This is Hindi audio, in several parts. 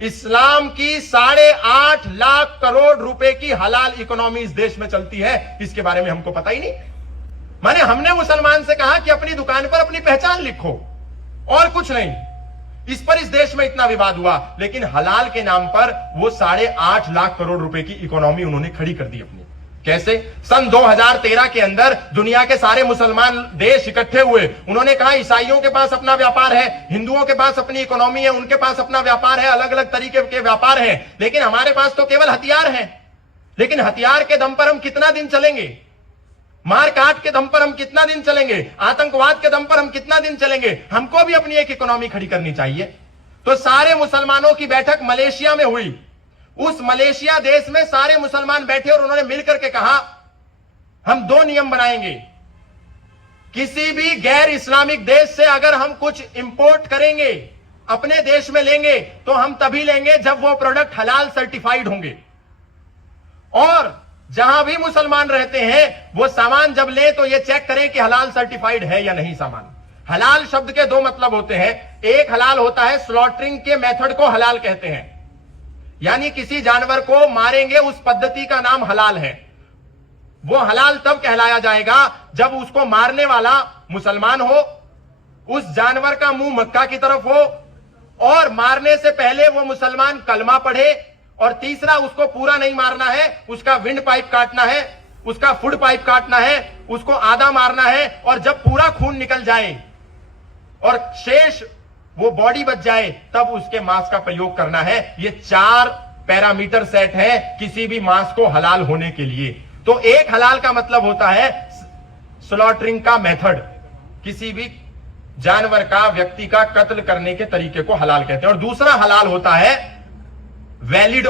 इस्लाम की 8.5 लाख करोड़ रुपए की हलाल इकोनॉमी इस देश में चलती है। इसके बारे में हमको पता ही नहीं। माने हमने मुसलमान से कहा कि अपनी दुकान पर अपनी पहचान लिखो और कुछ नहीं। इस पर इस देश में इतना विवाद हुआ, लेकिन हलाल के नाम पर वो 8.5 लाख करोड़ रुपए की इकोनॉमी उन्होंने खड़ी कर दी अपनी। कैसे? सन 2013 के अंदर दुनिया के सारे मुसलमान देश इकट्ठे हुए। उन्होंने कहा ईसाइयों के पास अपना व्यापार है, हिंदुओं के पास अपनी इकोनॉमी है, उनके पास अपना व्यापार है, अलग अलग तरीके के व्यापार है, लेकिन हमारे पास तो केवल हथियार है। लेकिन हथियार के दम पर हम कितना दिन चलेंगे? मार काट के दम पर हम कितना दिन चलेंगे? आतंकवाद के दम पर हम कितना दिन चलेंगे? हमको भी अपनी एक इकोनॉमी खड़ी करनी चाहिए। तो सारे मुसलमानों की बैठक मलेशिया में हुई। उस मलेशिया देश में सारे मुसलमान बैठे और उन्होंने मिलकर के कहा, हम 2 नियम बनाएंगे। किसी भी गैर इस्लामिक देश से अगर हम कुछ इंपोर्ट करेंगे, अपने देश में लेंगे, तो हम तभी लेंगे जब वो प्रोडक्ट हलाल सर्टिफाइड होंगे। और जहां भी मुसलमान रहते हैं वो सामान जब ले तो ये चेक करें कि हलाल सर्टिफाइड है या नहीं सामान। हलाल शब्द के 2 मतलब होते हैं। एक हलाल होता है, स्लॉटरिंग के मेथड को हलाल कहते हैं, यानी किसी जानवर को मारेंगे उस पद्धति का नाम हलाल है। वो हलाल तब कहलाया जाएगा जब उसको मारने वाला मुसलमान हो, उस जानवर का मुंह मक्का की तरफ हो, और मारने से पहले वो मुसलमान कलमा पढ़े, और तीसरा उसको पूरा नहीं मारना है, उसका विंड पाइप काटना है, उसका फुड पाइप काटना है, उसको आधा मारना है, और जब पूरा खून निकल जाए और शेष वो बॉडी बच जाए तब उसके मांस का प्रयोग करना है। ये 4 पैरामीटर सेट है किसी भी मांस को हलाल होने के लिए। तो एक हलाल का मतलब होता है स्लॉटरिंग का मेथड, किसी भी जानवर का, व्यक्ति का कत्ल करने के तरीके को हलाल कहते हैं। और दूसरा हलाल होता है वैलिड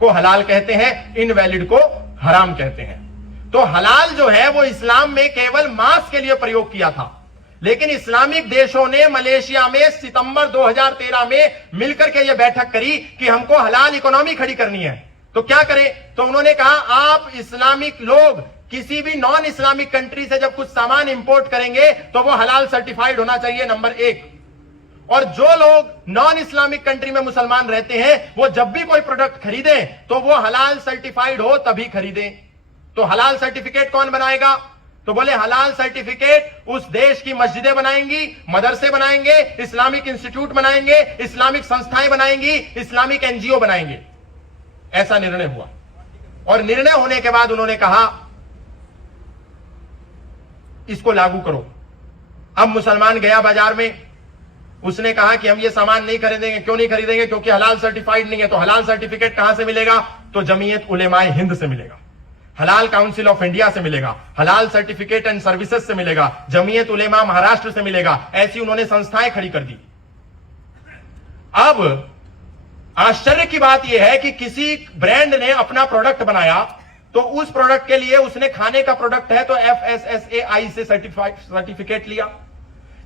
को हलाल कहते हैं, इनवैलिड को हराम कहते हैं। तो हलाल जो है वो इस्लाम में केवल मांस के लिए प्रयोग किया था, लेकिन इस्लामिक देशों ने मलेशिया में सितंबर 2013 में मिलकर के यह बैठक करी कि हमको हलाल इकोनॉमी खड़ी करनी है। तो क्या करें? तो उन्होंने कहा आप इस्लामिक लोग किसी भी नॉन इस्लामिक कंट्री से जब कुछ सामान इंपोर्ट करेंगे तो वो हलाल सर्टिफाइड होना चाहिए, नंबर 1। और जो लोग नॉन इस्लामिक कंट्री में मुसलमान रहते हैं वो जब भी कोई प्रोडक्ट खरीदें तो वो हलाल सर्टिफाइड हो तभी खरीदें। तो हलाल सर्टिफिकेट कौन बनाएगा? तो बोले हलाल सर्टिफिकेट उस देश की मस्जिदें बनाएंगी, मदरसे बनाएंगे, इस्लामिक इंस्टीट्यूट बनाएंगे, इस्लामिक संस्थाएं बनाएंगी, इस्लामिक एनजीओ बनाएंगे। ऐसा निर्णय हुआ। और निर्णय होने के बाद उन्होंने कहा इसको लागू करो। अब मुसलमान गया बाजार में, उसने कहा कि हम ये सामान नहीं खरीदेंगे। क्यों नहीं खरीदेंगे? क्योंकि हलाल सर्टिफाइड नहीं है। तो हलाल सर्टिफिकेट कहां से मिलेगा? तो जमीयत उलेमाए हिंद से मिलेगा, हलाल काउंसिल ऑफ इंडिया से मिलेगा, हलाल सर्टिफिकेट एंड सर्विसेज से मिलेगा, जमीयत उलेमा महाराष्ट्र से मिलेगा। ऐसी उन्होंने संस्थाएं खड़ी कर दी। अब आश्चर्य की बात यह है कि किसी ब्रांड ने अपना प्रोडक्ट बनाया तो उस प्रोडक्ट के लिए उसने खाने का प्रोडक्ट है तो FSSAI से सर्टिफिकेट लिया।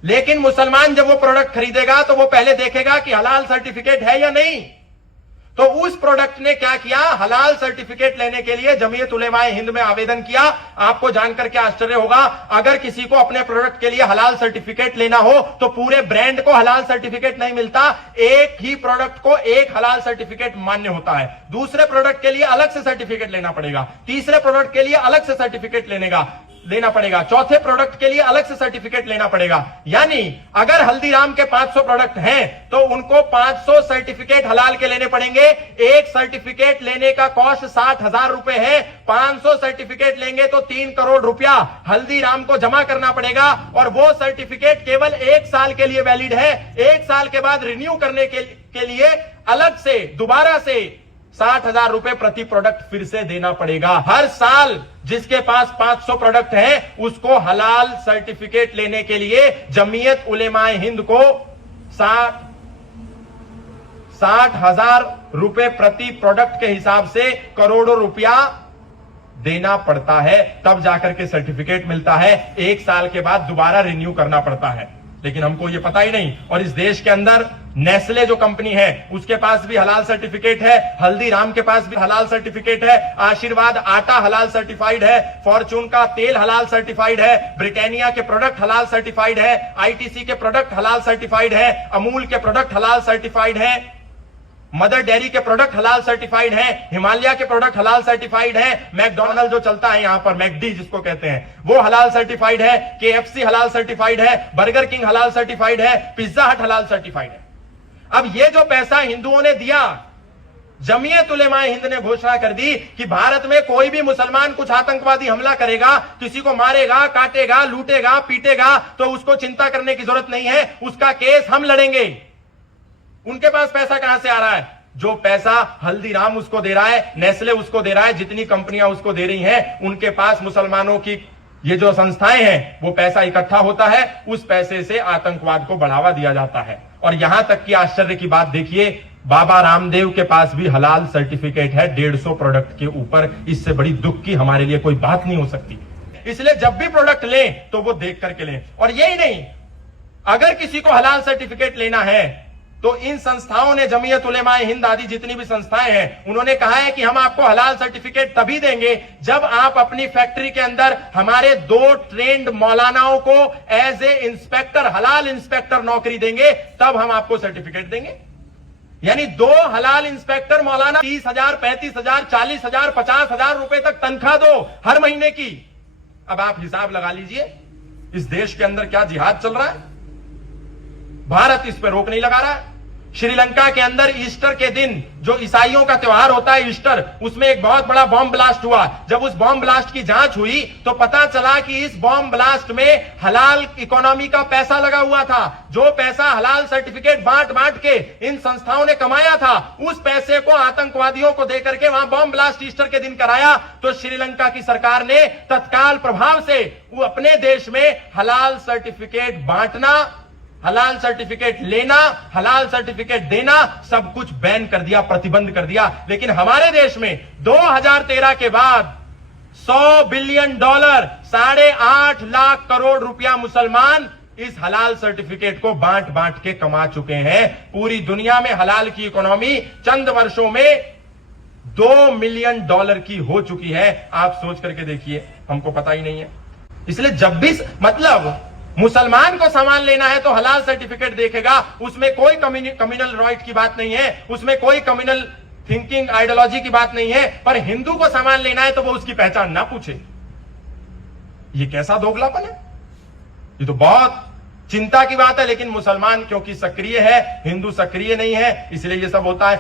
लेकिन मुसलमान जब वो प्रोडक्ट खरीदेगा तो वो पहले देखेगा कि हलाल सर्टिफिकेट है या नहीं। तो उस प्रोडक्ट ने क्या किया? हलाल सर्टिफिकेट लेने के लिए जमीयत उलेमाए हिंद में आवेदन किया। आपको जानकर क्या आश्चर्य होगा, अगर किसी को अपने प्रोडक्ट के लिए हलाल सर्टिफिकेट लेना हो तो पूरे ब्रांड को हलाल सर्टिफिकेट नहीं मिलता, एक ही प्रोडक्ट को एक हलाल सर्टिफिकेट मान्य होता है। दूसरे प्रोडक्ट के लिए अलग से सर्टिफिकेट लेना पड़ेगा, तीसरे प्रोडक्ट के लिए अलग से सर्टिफिकेट लेना पड़ेगा, चौथे प्रोडक्ट के लिए अलग से सर्टिफिकेट लेना पड़ेगा। यानी अगर हल्दीराम के 500 प्रोडक्ट हैं तो उनको 500 सर्टिफिकेट हलाल के लेने पड़ेंगे। एक सर्टिफिकेट लेने का कॉस्ट 60,000 रुपए है। 500 सर्टिफिकेट लेंगे तो 3 करोड़ रुपया हल्दीराम को जमा करना पड़ेगा। और वो सर्टिफिकेट केवल 1 साल के लिए वैलिड है। 1 साल के बाद रिन्यू करने के लिए अलग से दोबारा से 60,000 रुपए प्रति प्रोडक्ट फिर से देना पड़ेगा। हर साल जिसके पास 500 प्रोडक्ट हैं उसको हलाल सर्टिफिकेट लेने के लिए जमीयत उलेमाए हिंद को 60,000 रुपए प्रति प्रोडक्ट के हिसाब से करोड़ों रुपया देना पड़ता है, तब जाकर के सर्टिफिकेट मिलता है। 1 साल के बाद दोबारा रिन्यू करना पड़ता है। लेकिन हमको ये पता ही नहीं। और इस देश के अंदर नेस्ले जो कंपनी है उसके पास भी हलाल सर्टिफिकेट है, हल्दीराम के पास भी हलाल सर्टिफिकेट है, आशीर्वाद आटा हलाल सर्टिफाइड है, फॉर्चून का तेल हलाल सर्टिफाइड है, ब्रिटानिया के प्रोडक्ट हलाल सर्टिफाइड है, आईटीसी के प्रोडक्ट हलाल सर्टिफाइड है, अमूल के प्रोडक्ट हलाल सर्टिफाइड है। मदर डेयरी के प्रोडक्ट हलाल सर्टिफाइड हैं, हिमालय के प्रोडक्ट हलाल सर्टिफाइड हैं, मैकडॉनल्ड जो चलता है यहां पर, मैकडी जिसको कहते हैं, वो हलाल सर्टिफाइड है, केएफसी हलाल सर्टिफाइड है, बर्गर किंग हलाल सर्टिफाइड है, पिज्जा हट हलाल सर्टिफाइड है। अब ये जो पैसा हिंदुओं ने दिया, जमीयत उलेमाए हिंद ने घोषणा कर दी कि भारत में कोई भी मुसलमान कुछ आतंकवादी हमला करेगा, किसी को मारेगा, काटेगा, लूटेगा, पीटेगा, तो उसको चिंता करने की जरूरत नहीं है, उसका केस हम लड़ेंगे। उनके पास पैसा कहां से आ रहा है? जो पैसा हल्दीराम उसको दे रहा है, नेस्ले उसको दे रहा है, जितनी कंपनियां उसको दे रही हैं, उनके पास मुसलमानों की ये जो संस्थाएं हैं वो पैसा इकट्ठा होता है, उस पैसे से आतंकवाद को बढ़ावा दिया जाता है। और यहां तक कि आश्चर्य की बात देखिए, बाबा रामदेव के पास भी हलाल सर्टिफिकेट है 150 प्रोडक्ट के ऊपर। इससे बड़ी दुख की हमारे लिए कोई बात नहीं हो सकती। इसलिए जब भी प्रोडक्ट लें तो वो देख करके लें। और यही नहीं, अगर किसी को हलाल सर्टिफिकेट लेना है तो इन संस्थाओं ने, जमीयत उलेमाए हिंद आदि जितनी भी संस्थाएं हैं, उन्होंने कहा है कि हम आपको हलाल सर्टिफिकेट तभी देंगे जब आप अपनी फैक्ट्री के अंदर हमारे 2 ट्रेंड मौलानाओं को एज ए इंस्पेक्टर, हलाल इंस्पेक्टर नौकरी देंगे, तब हम आपको सर्टिफिकेट देंगे। यानी 2 हलाल इंस्पेक्टर मौलाना 30,000, 35,000, 40,000, 50,000 रुपए तक तनख्वाह दो हर महीने की। अब आप हिसाब लगा लीजिए इस देश के अंदर क्या जिहाद चल रहा है। भारत इस पर रोक नहीं लगा रहा है। श्रीलंका के अंदर ईस्टर के दिन, जो ईसाइयों का त्योहार होता है ईस्टर, उसमें एक बहुत बड़ा बॉम्ब ब्लास्ट हुआ। जब उस बॉम्ब ब्लास्ट की जांच हुई तो पता चला कि इस बॉम्ब ब्लास्ट में हलाल इकोनॉमी का पैसा लगा हुआ था। जो पैसा हलाल सर्टिफिकेट बांट बांट के इन संस्थाओं ने कमाया था, उस पैसे को आतंकवादियों को देकर के वहां बॉम्ब ब्लास्ट ईस्टर के दिन कराया। तो श्रीलंका की सरकार ने तत्काल प्रभाव से वो अपने देश में हलाल सर्टिफिकेट बांटना, हलाल सर्टिफिकेट लेना, हलाल सर्टिफिकेट देना, सब कुछ बैन कर दिया, प्रतिबंध कर दिया। लेकिन हमारे देश में 2013 के बाद $100 बिलियन, 8.5 लाख करोड़ रुपया मुसलमान इस हलाल सर्टिफिकेट को बांट बांट के कमा चुके हैं। पूरी दुनिया में हलाल की इकोनॉमी चंद वर्षों में $2 मिलियन की हो चुकी है। आप सोच करके देखिए, हमको पता ही नहीं है। इसलिए जब भी मतलब मुसलमान को सामान लेना है तो हलाल सर्टिफिकेट देखेगा, उसमें कोई कम्युनल राइट की बात नहीं है, उसमें कोई कम्युनल थिंकिंग आइडियोलॉजी की बात नहीं है। पर हिंदू को सामान लेना है तो वो उसकी पहचान ना पूछे। ये कैसा दोगलापन है? ये तो बहुत चिंता की बात है। लेकिन मुसलमान क्योंकि सक्रिय है, हिंदू सक्रिय नहीं है, इसलिए ये सब होता है।